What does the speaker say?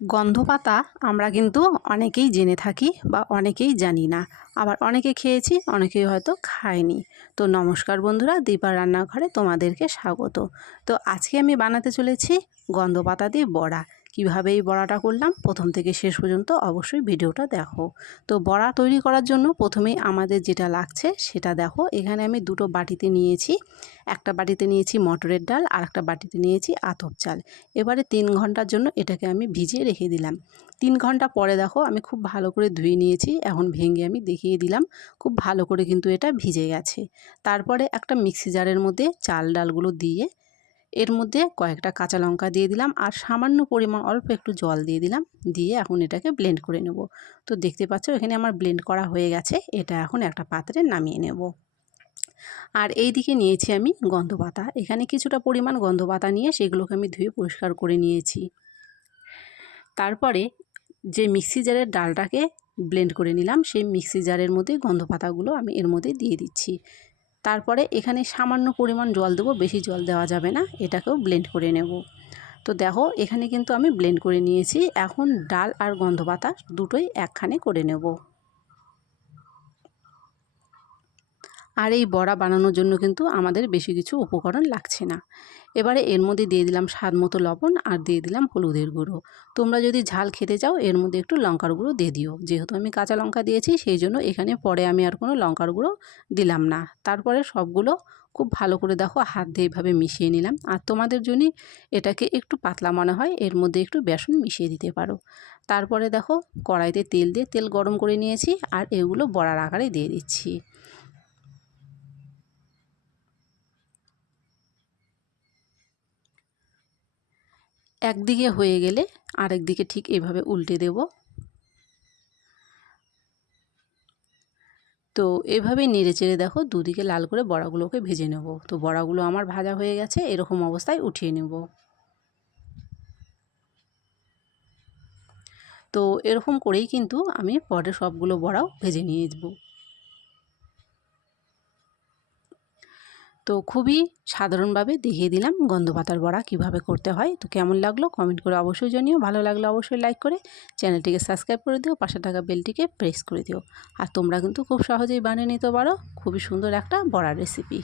গন্ধ পাতা আমরা কিন্তু অনেকেই জেনে থাকি বা অনেকেই জানি না, আবার অনেকে খেয়েছি, অনেকেই হয়তো খায়নি। তো নমস্কার বন্ধুরা, দীপার রান্নাঘরে তোমাদেরকে স্বাগত। তো আজকে আমি বানাতে চলেছি গন্ধ পাতা দিয়ে বড়া। কিভাবে এই বড়াটা করলাম প্রথম থেকে শেষ পর্যন্ত অবশ্যই ভিডিওটা দেখো। তো বড়া তৈরি করার জন্য প্রথমেই আমাদের যেটা লাগছে সেটা দেখো। এখানে আমি দুটো বাটিতে নিয়েছি, একটা বাটিতে নিয়েছি মটরের ডাল আর একটা বাটিতে নিয়েছি আতপ চাল। এবারে 3 ঘন্টার জন্য এটাকে আমি ভিজিয়ে রেখে দিলাম। 3 ঘন্টা পরে দেখো আমি খুব ভালো করে ধুয়ে নিয়েছি, এখন ভেঙে আমি দেখিয়ে দিলাম। খুব ভালো করে কিন্তু এটা ভিজে গেছে। তারপরে একটা মিক্সি জারের মধ্যে চাল ডালগুলো দিয়ে এর মধ্যে কয়েকটা কাঁচা লঙ্কা দিয়ে দিলাম আর সামান্য পরিমাণ অল্প একটু জল দিয়ে দিলাম। দিয়ে এখন এটাকে ব্লেন্ড করে নেব। তো দেখতে পাচ্ছ এখানে আমার ব্লেন্ড করা হয়ে গেছে। এটা এখন একটা পাত্রে নামিয়ে নেব। আর এই দিকে নিয়েছি আমি গন্ধ পাতা। এখানে কিছুটা পরিমাণ গন্ধ পাতা নিয়ে সেগুলোকে আমি ধুয়ে পরিষ্কার করে নিয়েছি। তারপরে যে মিক্সি জারের ডালটাকে ব্লেন্ড করে নিলাম, সেই মিক্সি জারের মধ্যে গন্ধ পাতাগুলো আমি এর মধ্যে দিয়ে দিচ্ছি। তারপরে এখানে সামান্য পরিমাণ জল দেবো, বেশি জল দেওয়া যাবে না। এটাকেও ব্লেন্ড করে নেব। তো দেখো এখানে কিন্তু আমি ব্লেন্ড করে নিয়েছি। এখন ডাল আর গন্ধ পাতা দুটোই একখানে করে নেব। আর এই বড়া বানানোর জন্য কিন্তু আমাদের বেশি কিছু উপকরণ লাগছে না। এবারে এর মধ্যে দিয়ে দিলাম স্বাদ মতো লবণ আর দিয়ে দিলাম হলুদের গুঁড়ো। তোমরা যদি ঝাল খেতে চাও এর মধ্যে একটু লঙ্কার গুঁড়ো দিয়ে দিও। যেহেতু আমি কাঁচা লঙ্কা দিয়েছি সেই জন্য এখানে পরে আমি আর কোনো লঙ্কার গুঁড়ো দিলাম না। তারপরে সবগুলো খুব ভালো করে দেখো হাত দিয়ে এইভাবে মিশিয়ে নিলাম। আর তোমাদের জন্য এটাকে একটু পাতলা মনে হয় এর মধ্যে একটু বেসন মিশিয়ে দিতে পারো। তারপরে দেখো কড়াইতে তেল দিয়ে তেল গরম করে নিয়েছি আর এগুলো বড়ার আকারে দিয়ে দিচ্ছি। একদিকে হয়ে গেলে আরেক দিকে ঠিক এভাবে উল্টে দেব। তো এভাবেই নেড়ে চেড়ে দেখো দুদিকে লাল করে বড়াগুলোকে ভেজে নেব। তো বড়াগুলো আমার ভাজা হয়ে গেছে, এরকম অবস্থায় উঠিয়ে নেব। তো এরকম করেই কিন্তু আমি পরে সবগুলো বড়াও ভেজে নিয়ে যাব। তো খুবই সাধারণভাবে দেখিয়ে দিলাম গন্ধ পাতার বড়া কিভাবে করতে হয়। তো কেমন লাগলো কমেন্ট করে অবশ্যই জানিও। ভালো লাগলে অবশ্যই লাইক করে চ্যানেলটিকে সাবস্ক্রাইব করে দিও, পাশে থাকা বেলটিকে প্রেস করে দিও। আর তোমরা কিন্তু খুব সহজেই বানিয়ে নিতে পারো খুবই সুন্দর একটা বড়ার রেসিপি।